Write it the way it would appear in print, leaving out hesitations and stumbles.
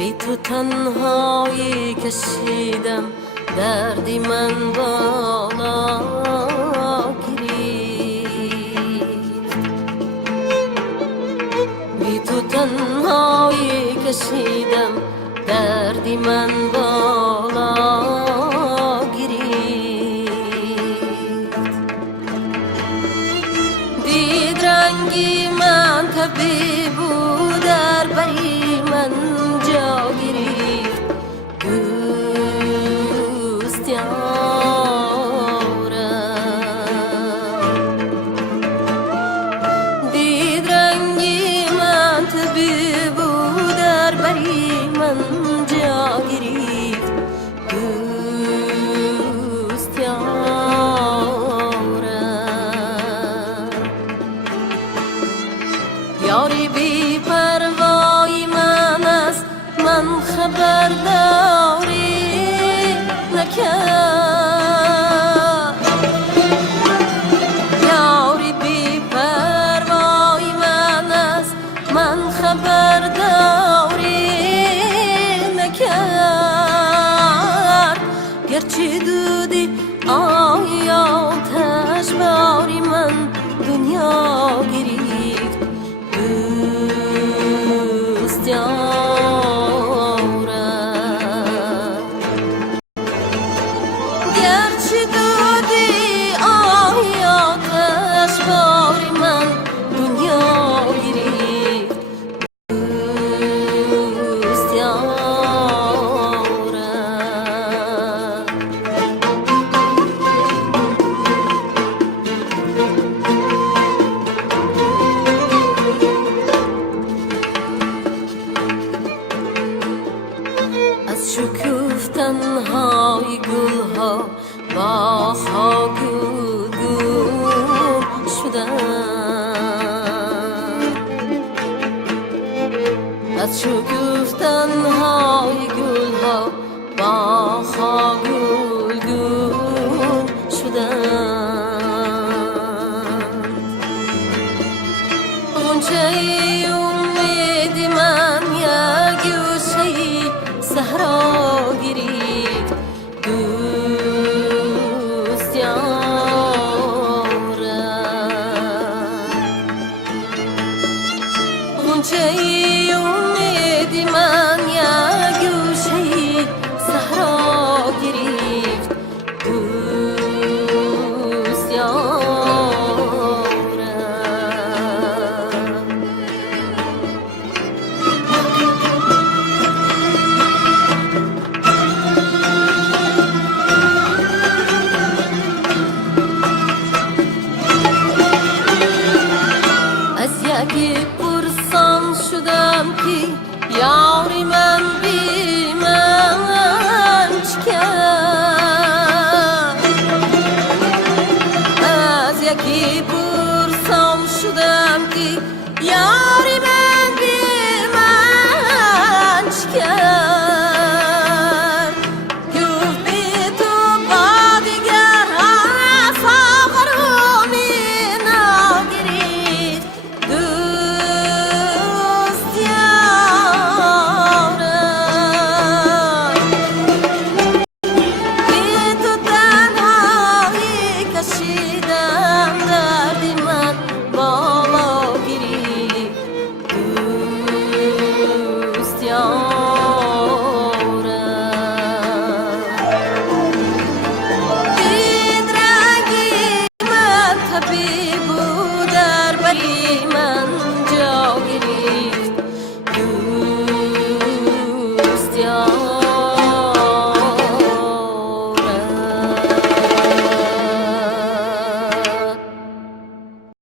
بی تو تنهایی کشیدم، دردی من بالا گرفت. بی تو تنهایی کشیدم، دردی من بالا گرفت. دید رنگی من طبیب بود، در بری من جا گرفت. دوست یارم دید رنگی من طبیب بود، در بری من جا گرفت. دوست یارم یاری بی پروای من است، من خبرداری نکرد. یاری بی پروای من است، من خبرداری نکرد. گرچه دودی آی آتش باری من دنیا گرفت. دوست یارم گرچه دودی آی آتش باری من دنیا گرفت. دوست یارم از شکوفتن های گل ها باغ‌ها گلگون شدن. از شکوفتن های گل ها باغ‌ها گلگون شدن. غنچه امید من یک گوشه صحرا گرفت. دوست یارم غنچه امید من یک گوشه صحرا گرفت. دوست یارم از یکی پرسان شدم که یا